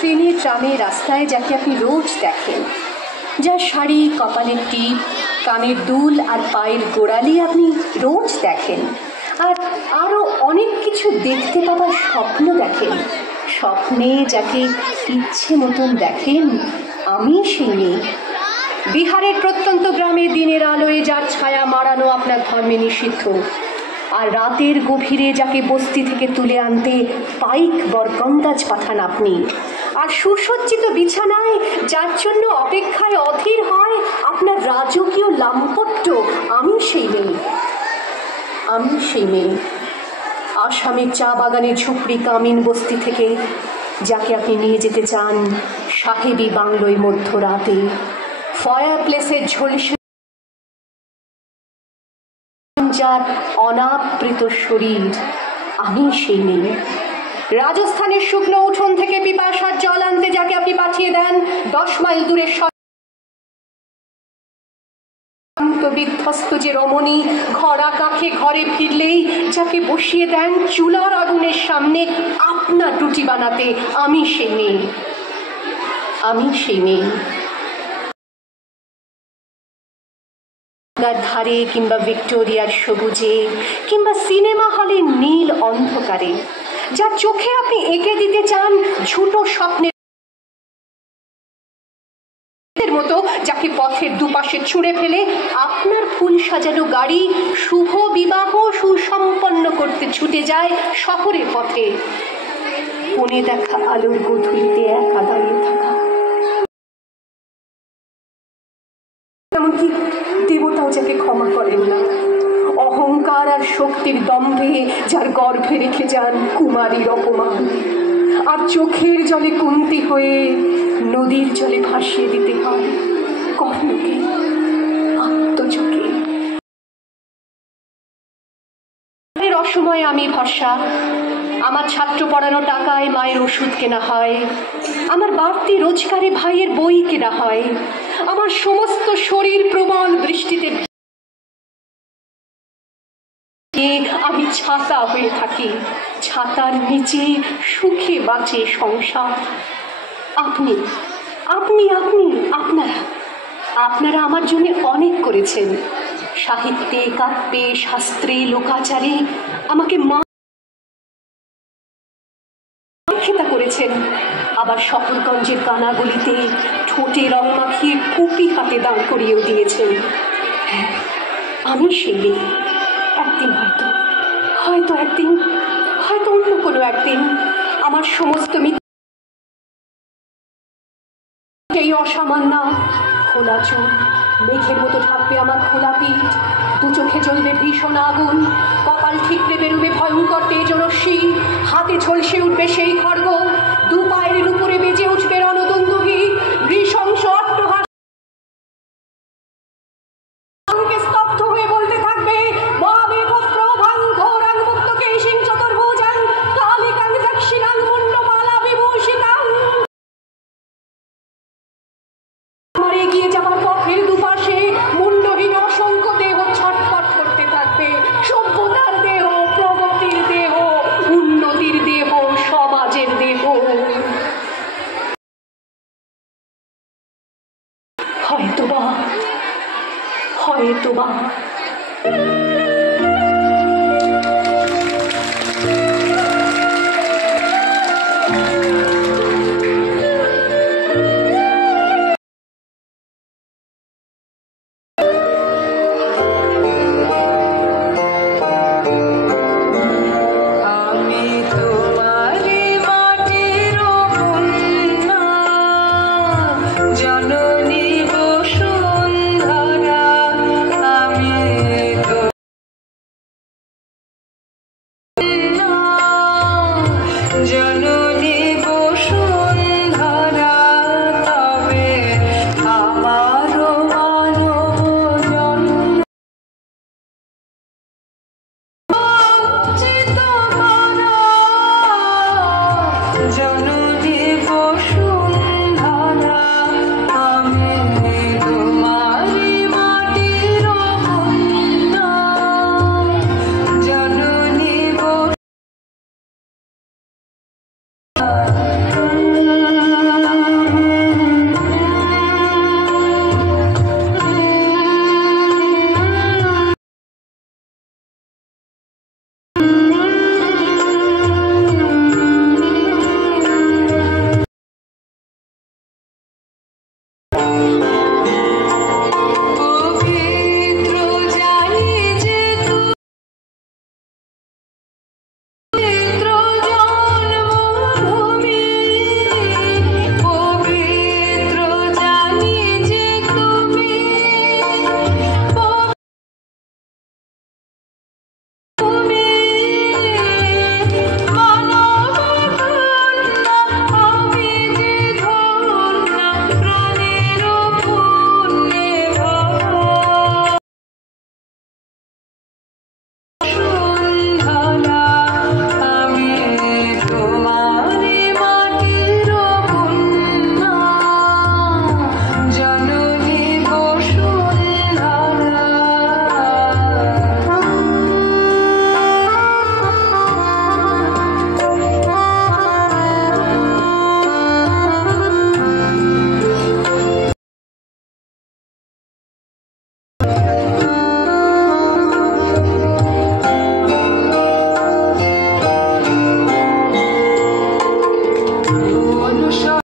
ট্রেনে ট্রামে রাস্তায় যাকে আপনি রোজ দেখেন, যার শাড়ি, কপালের টিপ, কানের দুল আর পায়ের গোড়ালি আপনি রোজ দেখেন, আর আরও অনেক কিছু দেখতে পাবার স্বপ্ন দেখেন, স্বপ্নে যাকে ইচ্ছে মতন দেখেন, আমি সেই মেয়ে। বিহারের প্রত্যন্ত গ্রামে দিনের আলোয় যার ছায়া মারানো আপনার ধর্মে নিষিদ্ধ, আর রাতের গভীরে যাকে বস্তি থেকে তুলে আনতে পাইক বরকন্দাজ পাঠান আপনি, আর সুসজ্জিত বিছানায় যার জন্য অপেক্ষায় অধীর হয় আপনার রাজকীয় লাম্পট্য, আমি সেই মেয়ে। আমি সেই মেয়ে। আসামের চা বাগানের ঝুপড়ি কামিন বস্তি থেকে যাকে আপনি নিয়ে যেতে চান সাহেবী বাংলোয় মধ্যরাতে, ফায়ার প্লেসের ঝলসে যার অনাবৃত শরীর, আমি সেই মেয়ে। রাজস্থানের শুকনো উঠোন থেকে পিপাসার জল আনতে যাকে আপনি পাঠিয়ে দেন 10 মাইল দূরে বিধ্বস্ত যে রমণী, ঘরা কাখে ঘরে ফিরলেই যাকে বসিয়ে দেন চুলার আগুনের সামনে আপনার রুটি বানাতে, আমি সেই মেয়ে। আমি সেই মেয়ে। ধারে কিংবা ভিক্টোরিয়ার সবুজে কিংবা সিনেমা হলের নীল অন্ধকারে যার চোখে আপনি এঁকে দিতে চান ঝুটো স্বপ্নের মতো, যাকে পথের দুপাশে ছুঁড়ে ফেলে আপনার ফুল সাজানো গাড়ি শুভ বিবাহ সুসম্পন্ন করতে ছুটে যায় শহরের পথে। কোণে দেখা আলোর গধূলিতে একা দাঁড়িয়ে থাকা, এমনকি দেবতাও যাকে ক্ষমা করেন না, অহংকার আর শক্তির দম্ভে যার গর্ভে রেখে যান কুমারীর অপমান, আর চোখের জলে কুন্তি হয়ে নদীর জলে ভাসিয়ে দিতে হয় কর্ণকে, আত্মযোগে। অসময়ে আমি ভরসা, আমার ছাত্র পড়ানো টাকায় মায়ের ওষুধ কেনা হয়, আমার বাড়তি রোজগারে ভাইয়ের বই কেনা হয়, আমার সমস্ত শরীর প্রবল বৃষ্টিতে আমি ছাতা হয়ে থাকি, ছাতার নিচে সুখে বাঁচে সংসার। আপনি আপনি আপনি আপনারা আপনারা আমার জন্য অনেক করেছেন, সাহিত্যে, কাব্যে, শাস্ত্রে, লোকাচারে আমাকে খেতা করেছেন, আবার শহরগঞ্জের কানাগলিতে ঠোঁটে রং মাখিয়ে কুপি হাতে দাঁড় করিয়েও দিয়েছেন। হ্যাঁ, আমি সেই মেয়ে। একদিন হয়তো একদিন, হয়তো অন্য কোনো একদিন আমার সমস্ত এই অসামান্য খোলা চুল মেঘের মতো ঢাকবে আমার খোলা পিঠ, দু চোখে জ্বলবে ভীষণ আগুন, কপাল ঠিকরে বেরোবে ভয়ঙ্কর তেজরশ্মি, হাতে ঝলসে উঠবে সেই খড়গ, দু পায়ের উপরে বেজে উঠবে রণদুন্দুভি, নৃশংস অট্টহাস স্তব্ধ হয়ে বলতে থাকবে এগিয়ে যাবার পথের দুপাশে মুন্ডহীন অসংখ্য দেহ ছটফট করতে থাকবে, সভ্যতার দেহ, প্রগতির দেহ, উন্নতির দেহ, সমাজের দেহ। হয়তোবা Oh,